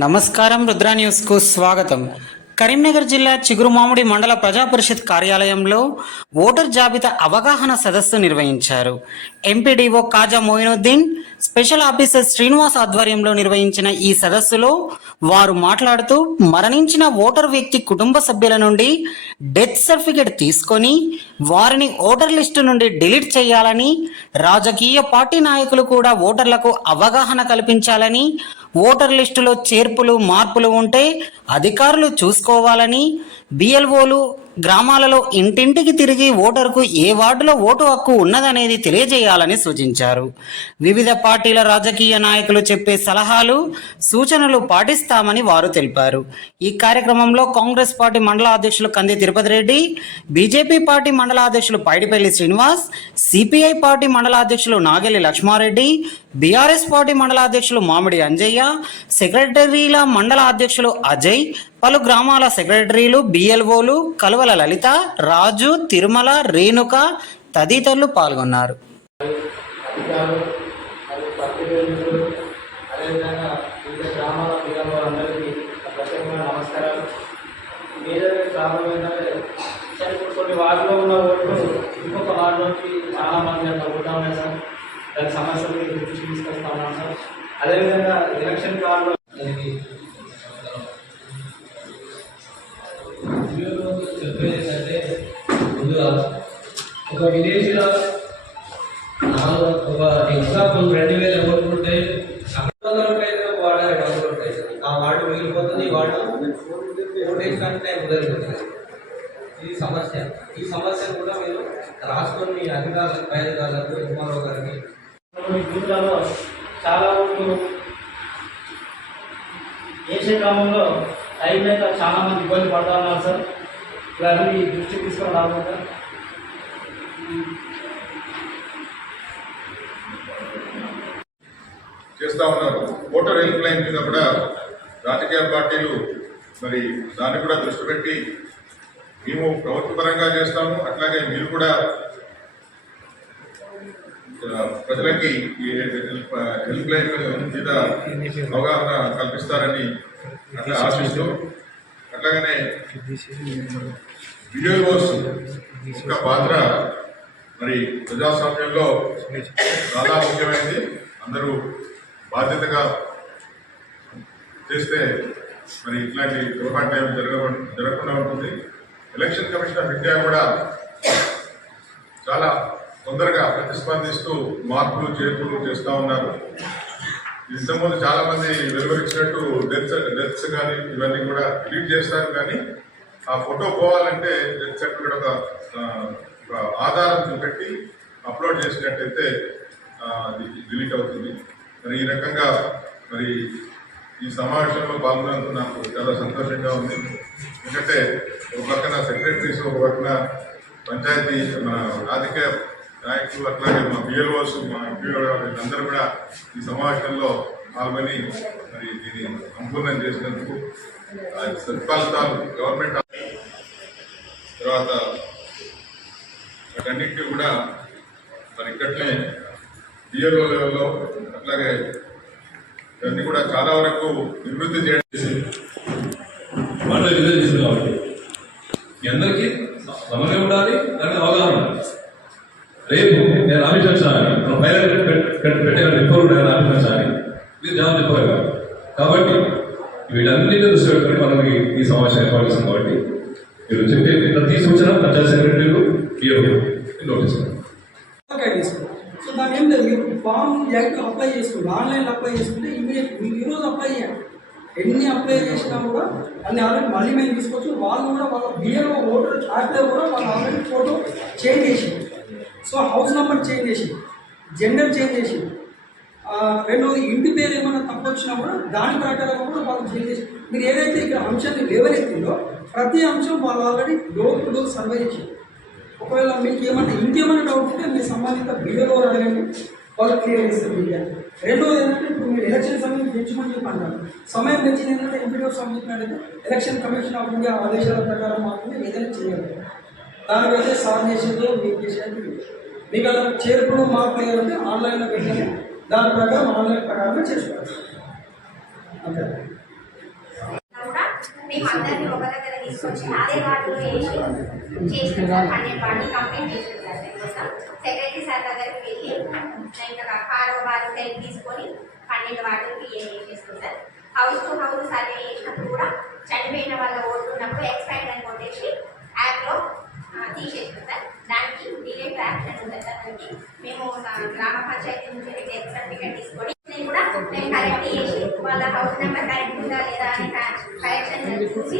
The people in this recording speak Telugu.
నమస్కారం రుద్రా న్యూస్కు స్వాగతం. కరీంనగర్ జిల్లా చిగురుమామిడి మండల ప్రజా పరిషత్ కార్యాలయంలో ఓటర్ జాబితా అవగాహన సదస్సు నిర్వహించారు. MPDO Kaja Moinuddin special officer Srinivas ఆధ్వర్యంలో నిర్వహించిన ఈ సదస్సులో వారు మాట్లాడుతూ మరణించిన ఓటర్ వ్యక్తి కుటుంబ సభ్యుల నుండి డెత్ సర్టిఫికేట్ తీసుకొని వారిని ఓటర్ లిస్టు నుండి డిలీట్ చేయాలని రాజకీయ పార్టీ నాయకులు కూడా ఓటర్లకు అవగాహన కల్పించాలని ఓటర్ లిస్టులో చేర్పులు మార్పులు ఉంటే అధికారులు చూసుకోవాలని బిఎల్ఓలు గ్రామాలలో ఇంటింటికి తిరిగి ఓటరుకు ఏ వార్డులో ఓటు హక్కు ఉన్నదనేది తెలియజేయాలని సూచించారు. వివిధ పార్టీల రాజకీయ నాయకులు చెప్పే సలహాలు సూచనలు పాటిస్తామని వారు తెలిపారు. ఈ కార్యక్రమంలో కాంగ్రెస్ పార్టీ మండల అధ్యక్షులు కంది తిరుపతి రెడ్డి బీజేపీ పార్టీ మండల అధ్యక్షులు పైడిపల్లి శ్రీనివాస్ సిపిఐ పార్టీ మండల అధ్యక్షులు నాగెల్లి లక్ష్మారెడ్డి బీఆర్ఎస్ పార్టీ మండల అధ్యక్షులు మామిడి అంజయ్య సెక్రటరీల మండల అధ్యక్షులు అజయ్ పలు గ్రామాల సెక్రటరీలు బిఎల్ఓలు కలువల లలిత రాజు తిరుమల రేణుక తదితరులు పాల్గొన్నారు. అదేవిధంగా కొన్ని వార్డులో ఉన్న ఓట్లు ఇంకొక వార్డులోకి చాలా మంది అట్లా ఓటా ఉన్నాయి సార్ దాని సమస్యలు తీసుకొస్తా ఉన్నాం సార్ అదేవిధంగా ఎలక్షన్ కార్డులో ఒక విదేశీలో నాలుగు ఒక ఎగ్జాంపుల్ రెండు వేలు ఓట్లు ఉంటే వందల రూపాయలు ఒక వార్డు రెండు ఉంటాయి ఆ వాడు మిగిలిపోతుంది వాడు వార్డు ఓటేసినట్టు టైం కుదరిపోతుంది. ఇది సమస్య. ఈ సమస్య కూడా మీరు రాసుకొని మీ అధికారులకు పై అధికారులకు ఎంఆర్ఓ గారికి జిల్లాలో చాలా ఓట్లు వేసే క్రమంలో టైం లేక చాలా మంది ఇబ్బంది పడతా ఉన్నారు సార్. ఇవన్నీ దృష్టికి తీసుకొని రావాలి సార్ చేస్తా ఉన్నారు. ఓటర్ హెల్ప్ లైన్ మీద కూడా రాజకీయ పార్టీలు మరి దాన్ని కూడా దృష్టి పెట్టి మేము ప్రభుత్వ పరంగా చేస్తాము. అట్లాగే మీరు కూడా ప్రజలకి హెల్ప్ లైన్ మీద అవగాహన కల్పిస్తారని అట్లా ఆశిస్తూ అట్లాగనే విడియోస్ ఒక పాత్ర మరి ప్రజాస్వామ్యంలో చాలా ముఖ్యమైనది. అందరూ బాధ్యతగా చేస్తే మరి ఇట్లాంటి పొరపాట్లు ఏమి జరగ జరగకుండా ఉంటుంది. ఎలక్షన్ కమిషన్ ఆఫ్ ఇండియా కూడా చాలా తొందరగా ప్రతిస్పందిస్తూ మార్పులు చేర్పులు చేస్తూ ఉన్నారు. ఇంతకుముందు చాలా మంది వెలువరించినట్టు డెత్ డెత్స్ కానీ ఇవన్నీ కూడా డిలీట్ చేస్తారు కానీ ఆ ఫోటో పోవాలంటే డెత్ సర్టిఫికేట్ ఒక ఒక ఆధారం చూపెట్టి అప్లోడ్ చేసినట్టయితే అది డిలీట్ అవుతుంది. మరి ఈ రకంగా మరి ఈ సమావేశంలో పాల్గొనేందుకు నాకు చాలా సంతోషంగా ఉంది. ఎందుకంటే ఒక పక్కన సెక్రటరీస్ ఒక పక్కన పంచాయతీ మన రాజకీయ నాయకులు అట్లాగే మా బిఎల్ఓస్ మా ఎంపీఓ వీళ్ళందరూ కూడా ఈ సమావేశంలో పాల్గొని మరి దీన్ని సంపూర్ణం చేసినందుకు ఆ సత్ఫలితాలు గవర్నమెంట్ తర్వాత వాటన్నిటికీ కూడా మరి ఇక్కడనే బిఎల్ఓ లెవెల్లో అట్లాగే ఇవన్నీ కూడా చాలా వరకు నివృత్తి చేసి వాళ్ళు విలువ చేసింది కాబట్టి. మీ అందరికీ సమన్వయం ఉండాలి దానికి అవగాహన ఉండాలి. రేపు నేను ఆఫీసర్ సార్ పైలట్ పెట్టిన రిపోర్ట్ నేను ఆఫీసర్ మీరు జవాబు చెప్పగలరు కాబట్టి వీటన్నిటిని దృష్టి పెట్టుకుని మనం ఈ- ఈ సమావేశం ఏర్పాటు చేస్తాం కాబట్టి మీరు చెప్పే ప్రతి సూచన పంచాయత్ సెక్రటరీలు నోటీస్ ఓకే సో దాని ఏం లేదు మీరు ఫామ్ యాక్ట్ అప్లై చేసుకుంటే ఆన్లైన్లో అప్లై చేసుకుంటే ఇమీడియట్ మీకు ఈరోజు అప్లై చేయండి ఎన్ని అప్లై చేసినా కూడా అన్ని ఆల్రెడీ మళ్ళీ మేము తీసుకోవచ్చు. వాళ్ళు కూడా వాళ్ళ బిఏలో ఓటర్ యాప్లో కూడా వాళ్ళు ఆల్రెడీ ఫోటో చేంజ్ చేసింది సో హౌస్ నెంబర్ చేంజ్ చేసింది జెండర్ చేంజ్ చేసింది రెండవది ఇంటి పేరు ఏమైనా తప్పు వచ్చినా కూడా దాని ప్రకారం కూడా వాళ్ళు చేంజ్ చేసి మీరు ఏదైతే ఇక్కడ అంశాన్ని లేవనెత్తిందో ప్రతి అంశం వాళ్ళు already door to door survey చేసింది ఒకవేళ మీకు ఏమన్నా ఇంకేమైనా డౌట్ ఉంటే మీ సంబంధిత బిల్లులో అడగండి వాళ్ళు క్లియర్ చేస్తారు మీడియా. రెండోది ఏంటంటే ఇప్పుడు మీరు ఎలక్షన్ సమయం పెంచుమని చెప్పి అంటారు సమయం పెంచింది ఏంటంటే ఎంపీడీఓ సమయం చెప్పినట్టయితే ఎలక్షన్ కమిషన్ ఆఫ్ ఇండియా ఆదేశాల ప్రకారం మాత్రమే ఏదైనా చేయాలి. దానికైతే సార్ చేసేది మీకు చేసేది మీకు అలా చేర్పులు మార్పులు ఏదంటే ఆన్లైన్లో పెట్టాలి దాని ప్రకారం ఆన్లైన్ ప్రకారమే చేసుకోవాలి. అంతే. తీసుకొచ్చి అదే వార్డులో వేసి చేసిన సార్ పన్నెండు వార్డు కంప్లీట్ చేసిన సార్ దీనికోసం సెక్రటరీ సార్ దగ్గరికి వెళ్ళి ఇంకా కారు వారు హెల్ప్ తీసుకొని పన్నెండు వార్డులకి ఏ చేస్తాం sir house to house survey చేసినప్పుడు కూడా చనిపోయిన వాళ్ళ ఓట్లు ఉన్నప్పుడు ఎక్స్పైర్డ్ అని కొట్టేసి యాప్లో తీసేసాం సార్ దానికి డిలేట్ యాక్షన్ ఉంటుంది సార్ దానికి మేము గ్రామ పంచాయతీ నుంచి డెత్ సర్టిఫికేట్ తీసుకొని నేను కూడా మేము కరెక్ట్ చేసి వాళ్ళ హౌస్ నెంబర్ కరెక్ట్ ఉందా లేదా అని కరెక్షన్ చూసి